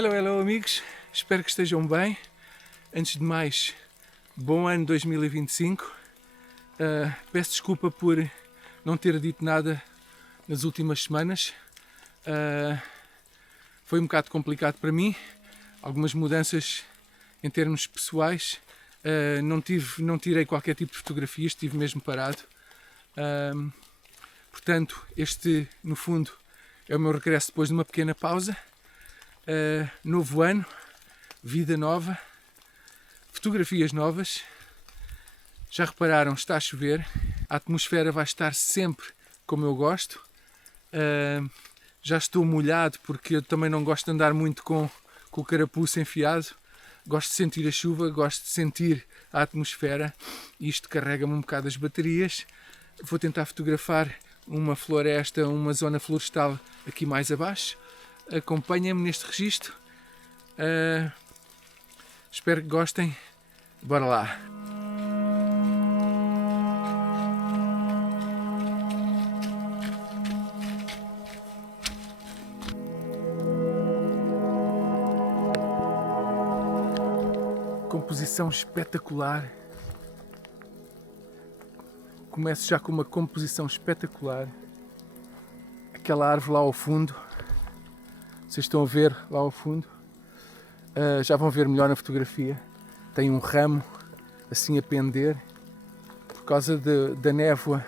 Hello amigos, espero que estejam bem. Antes de mais, bom ano 2025. Peço desculpa por não ter dito nada nas últimas semanas. Foi um bocado complicado para mim, algumas mudanças em termos pessoais. Não tirei qualquer tipo de fotografias, estive mesmo parado. Portanto, este no fundo é o meu regresso depois de uma pequena pausa. Novo ano, vida nova, fotografias novas. Já repararam, está a chover, a atmosfera vai estar sempre como eu gosto. Já estou molhado porque eu também não gosto de andar muito com o carapuço enfiado. Gosto de sentir a chuva, gosto de sentir a atmosfera. Isto carrega-me um bocado as baterias. Vou tentar fotografar uma floresta, uma zona florestal aqui mais abaixo. Acompanhem-me neste registro. Espero que gostem. Bora lá! Composição espetacular. Começo já com uma composição espetacular. Aquela árvore lá ao fundo. Vocês estão a ver lá ao fundo. Já vão ver melhor na fotografia. Tem um ramo assim a pender. Por causa da névoa,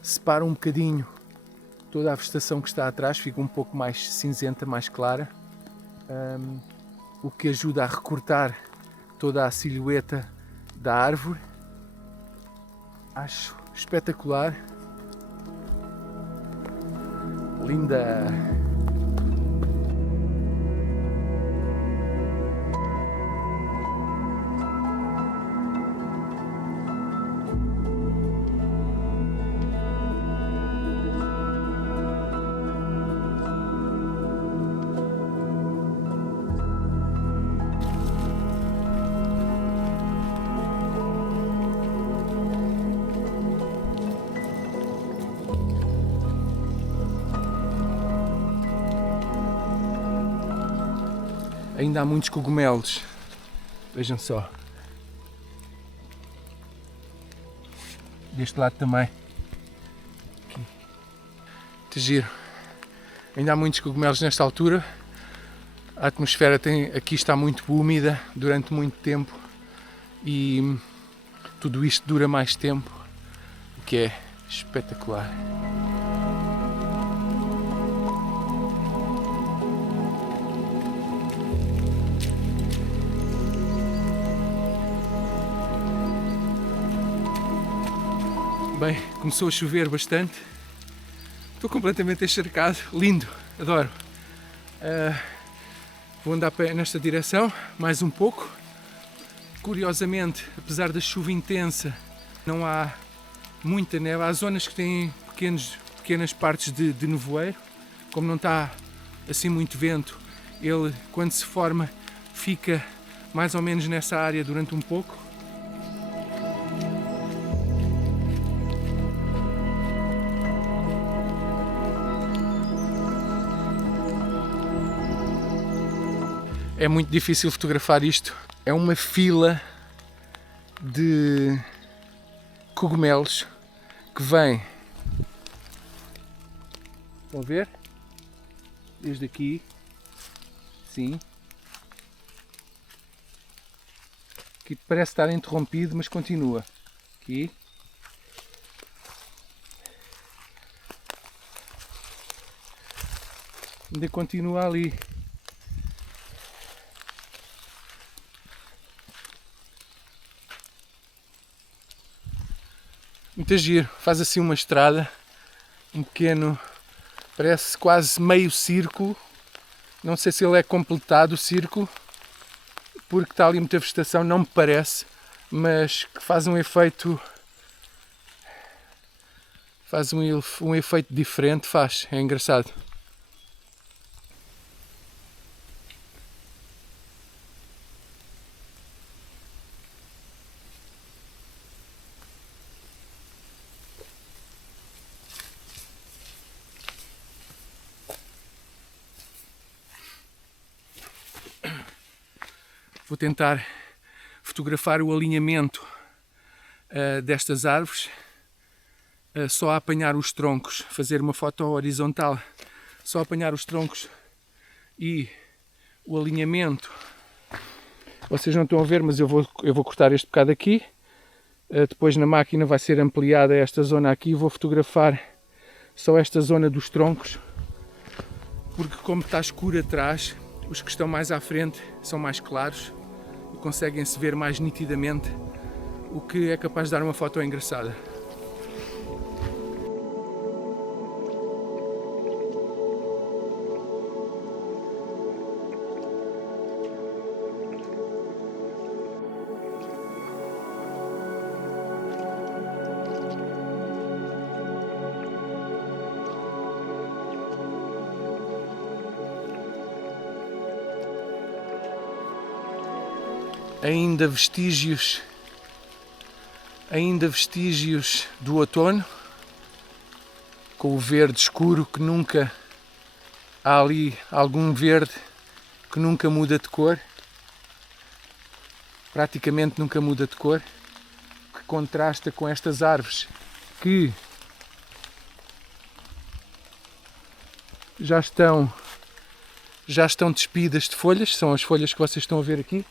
separa um bocadinho toda a vegetação que está atrás. Fica um pouco mais cinzenta, mais clara. O que ajuda a recortar toda a silhueta da árvore. Acho espetacular. Linda! Ainda há muitos cogumelos. Vejam só. Deste lado também. Aqui. Que giro. Ainda há muitos cogumelos nesta altura. A atmosfera aqui está muito úmida durante muito tempo. E tudo isto dura mais tempo. O que é espetacular. Bem, começou a chover bastante. Estou completamente encharcado. Lindo, adoro. Vou andar nesta direção mais um pouco. Curiosamente, apesar da chuva intensa, não há muita neve. Há zonas que têm pequenas partes de nevoeiro. Como não está assim muito vento, ele, quando se forma, fica mais ou menos nessa área durante um pouco. É muito difícil fotografar isto. É uma fila de cogumelos que vem. Estão a ver? Desde aqui. Sim. Aqui parece estar interrompido, mas continua. Aqui. Ainda continua ali. Muito giro, faz assim uma estrada, um pequeno, parece quase meio círculo. Não sei se ele é completado o círculo, porque está ali muita vegetação, não me parece, mas que faz um efeito, um efeito diferente, faz, é engraçado. Vou tentar fotografar o alinhamento destas árvores, só a apanhar os troncos, fazer uma foto horizontal, só apanhar os troncos e o alinhamento. Vocês não estão a ver, mas eu vou cortar este bocado aqui. Depois na máquina vai ser ampliada esta zona aqui. Vou fotografar só esta zona dos troncos, porque como está escuro atrás, os que estão mais à frente são mais claros e conseguem-se ver mais nitidamente, o que é capaz de dar uma foto engraçada. Ainda vestígios do outono, com o verde escuro que nunca... Há ali algum verde que nunca muda de cor, praticamente nunca muda de cor, que contrasta com estas árvores que já estão despidas de folhas, são as folhas que vocês estão a ver aqui.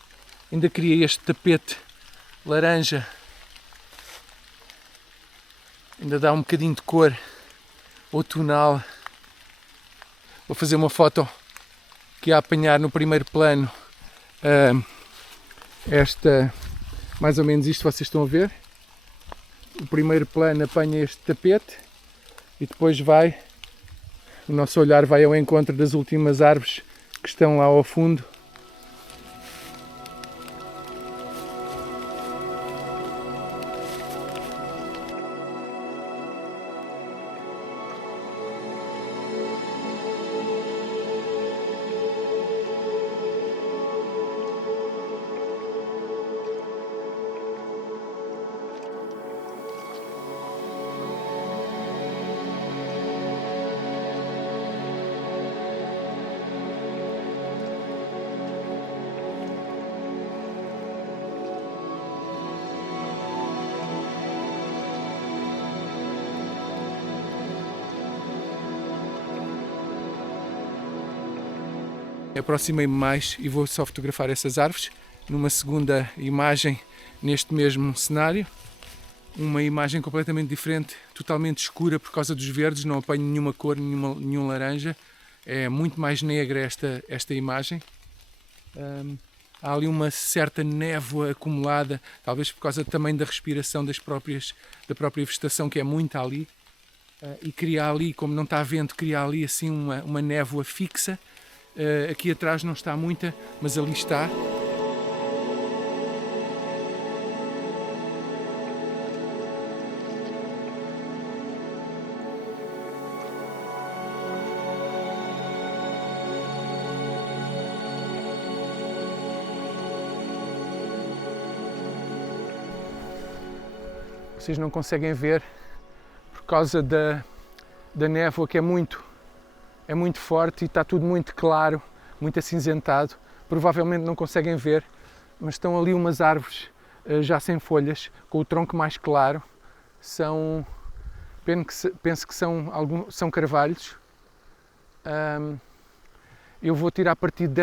Ainda queria este tapete laranja, ainda dá um bocadinho de cor outonal. Vou fazer uma foto que a apanhar no primeiro plano mais ou menos isto vocês estão a ver. O primeiro plano apanha este tapete e depois o nosso olhar vai ao encontro das últimas árvores que estão lá ao fundo. Aproximei-me mais e vou só fotografar essas árvores. Numa segunda imagem, neste mesmo cenário, uma imagem completamente diferente, totalmente escura por causa dos verdes, não apanho nenhuma cor, nenhum laranja, é muito mais negra esta imagem. Há ali uma certa névoa acumulada, talvez por causa também da respiração da própria vegetação, que é muita ali, e cria ali, como não está vento, cria ali assim uma névoa fixa. Aqui atrás não está muita, mas ali está. Vocês não conseguem ver por causa da névoa, que é muito forte e está tudo muito claro, muito acinzentado. Provavelmente não conseguem ver, mas estão ali umas árvores já sem folhas, com o tronco mais claro. Penso que são carvalhos. Eu vou tirar partido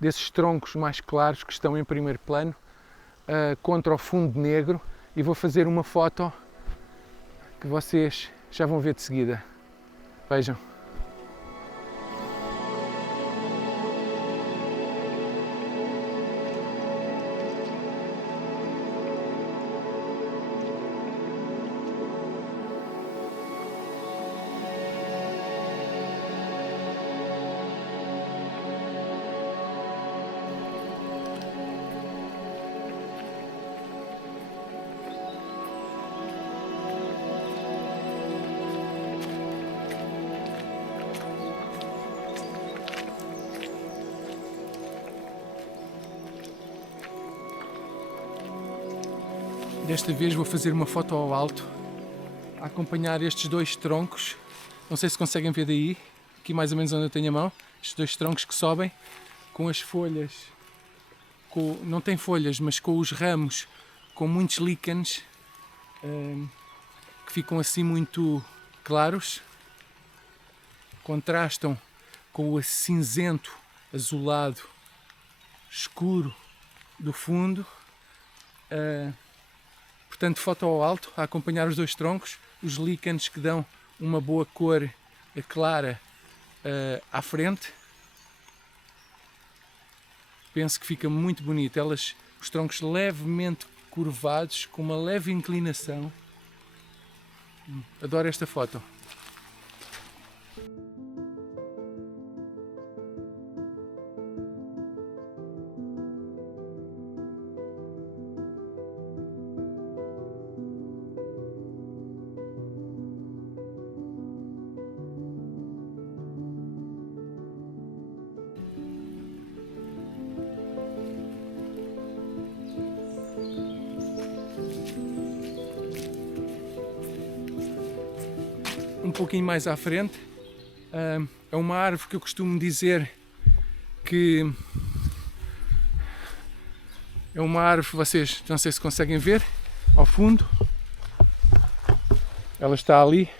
desses troncos mais claros que estão em primeiro plano, contra o fundo negro, e vou fazer uma foto que vocês já vão ver de seguida. Vejam. Desta vez vou fazer uma foto ao alto, a acompanhar estes dois troncos. Não sei se conseguem ver daí, aqui mais ou menos onde eu tenho a mão. Estes dois troncos que sobem, com as folhas não tem folhas, mas com os ramos com muitos líquenes que ficam assim muito claros, contrastam com o cinzento azulado escuro do fundo. Portanto, foto ao alto, a acompanhar os dois troncos, os líquenes que dão uma boa cor clara à frente. Penso que fica muito bonito. Os troncos levemente curvados, com uma leve inclinação. Adoro esta foto. Um pouquinho mais à frente é uma árvore que eu costumo dizer que é uma árvore, vocês não sei se conseguem ver ao fundo, ela está ali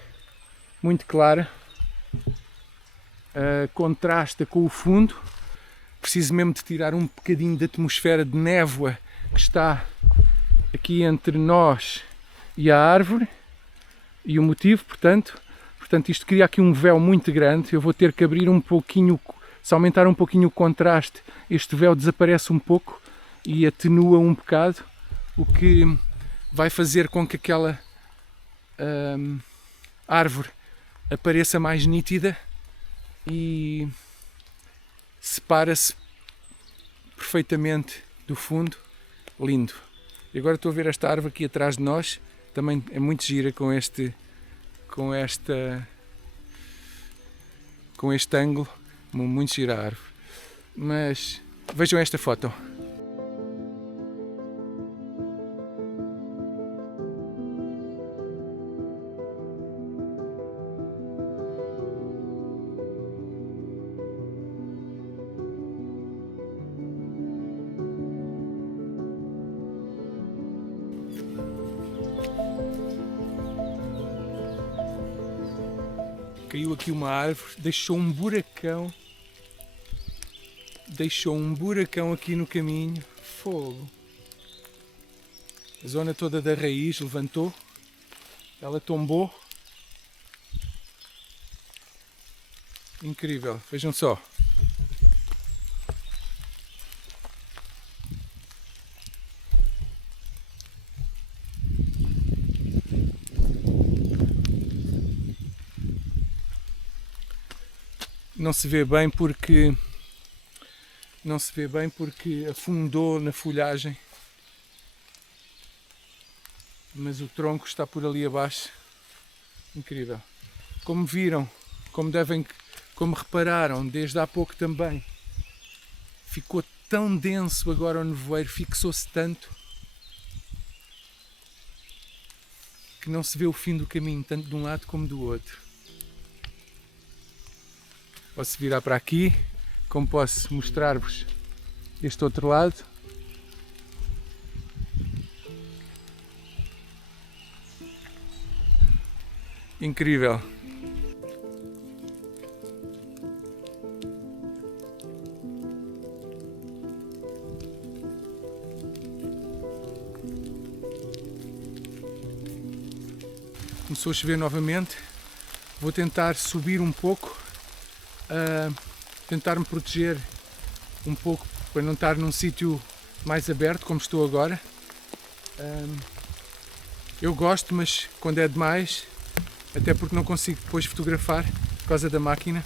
muito clara, contrasta com o fundo. Preciso mesmo de tirar um bocadinho da atmosfera de névoa que está aqui entre nós e a árvore e o motivo, portanto isto cria aqui um véu muito grande. Eu vou ter que abrir um pouquinho, se aumentar um pouquinho o contraste, este véu desaparece um pouco e atenua um bocado, o que vai fazer com que aquela árvore apareça mais nítida e separa-se perfeitamente do fundo. Lindo. E agora estou a ver esta árvore aqui atrás de nós, também é muito gira com este ângulo, muito gira a árvore. Mas vejam esta foto. Caiu aqui uma árvore, deixou um buracão aqui no caminho. Fogo! A zona toda da raiz levantou, ela tombou. Incrível, vejam só. Não se vê bem porque afundou na folhagem, mas o tronco está por ali abaixo. Incrível. Como viram, como repararam desde há pouco também, ficou tão denso agora o nevoeiro, fixou-se tanto que não se vê o fim do caminho, tanto de um lado como do outro. Posso virar para aqui, como posso mostrar-vos este outro lado. Incrível! Começou a chover novamente. Vou tentar subir um pouco, tentar me proteger um pouco para não estar num sítio mais aberto como estou agora. Eu gosto, mas quando é demais, até porque não consigo depois fotografar por causa da máquina,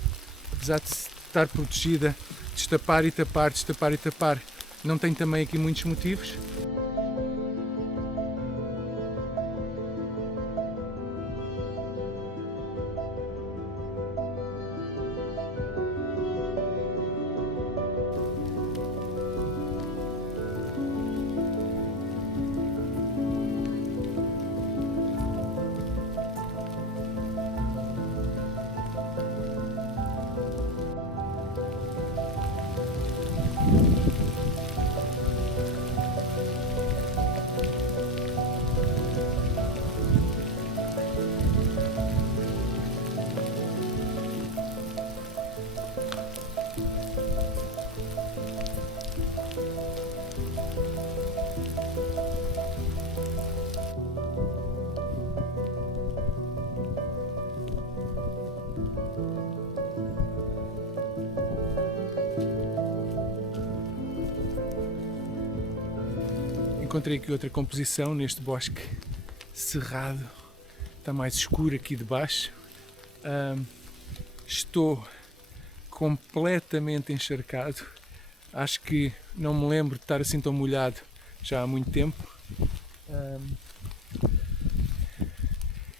apesar de estar protegida, destapar e tapar, não tem também aqui muitos motivos. Encontrei aqui outra composição neste bosque cerrado, está mais escuro aqui debaixo. Estou completamente encharcado, acho que não me lembro de estar assim tão molhado já há muito tempo.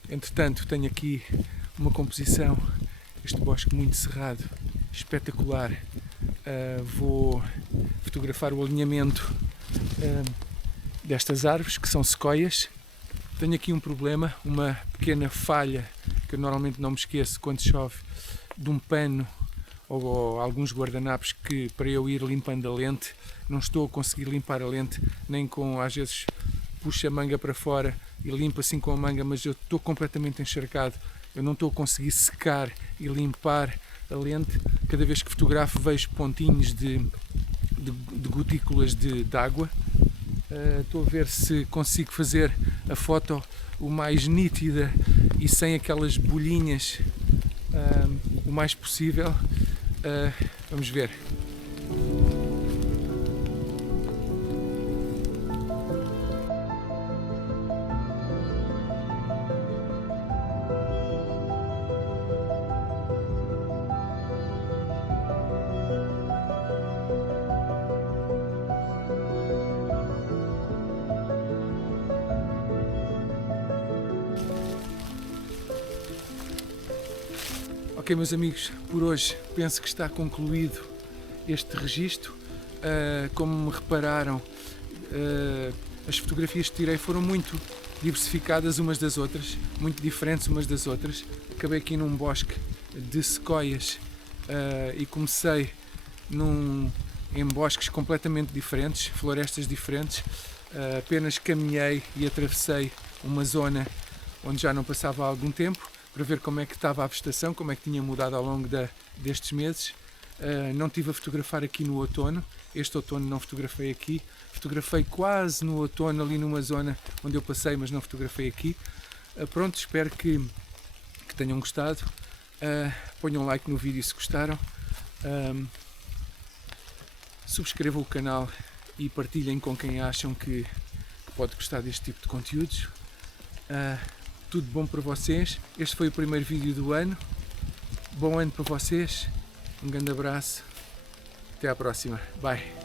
Entretanto, tenho aqui uma composição, este bosque muito cerrado, espetacular. Vou fotografar o alinhamento destas árvores, que são sequoias. Tenho aqui um problema, uma pequena falha, que eu normalmente não me esqueço quando chove, de um pano ou alguns guardanapos que, para eu ir limpando a lente, não estou a conseguir limpar a lente, nem com, às vezes, puxo a manga para fora e limpo assim com a manga, mas eu estou completamente encharcado, eu não estou a conseguir secar e limpar a lente. Cada vez que fotografo vejo pontinhos de gotículas de água. Estou a ver se consigo fazer a foto o mais nítida e sem aquelas bolhinhas o mais possível. Vamos ver. Ok, meus amigos, por hoje penso que está concluído este registro. Como me repararam, as fotografias que tirei foram muito diversificadas umas das outras, muito diferentes umas das outras. Acabei aqui num bosque de sequoias e comecei em bosques completamente diferentes, florestas diferentes. Apenas caminhei e atravessei uma zona onde já não passava há algum tempo, para ver como é que estava a vegetação, como é que tinha mudado ao longo destes meses. Não estive a fotografar aqui no outono, este outono não fotografei aqui, fotografei quase no outono ali numa zona onde eu passei, mas não fotografei aqui. Pronto, espero que tenham gostado. Ponham um like no vídeo se gostaram, subscrevam o canal e partilhem com quem acham que pode gostar deste tipo de conteúdos. Tudo bom para vocês. Este foi o primeiro vídeo do ano. Bom ano para vocês. Um grande abraço. Até à próxima. Bye.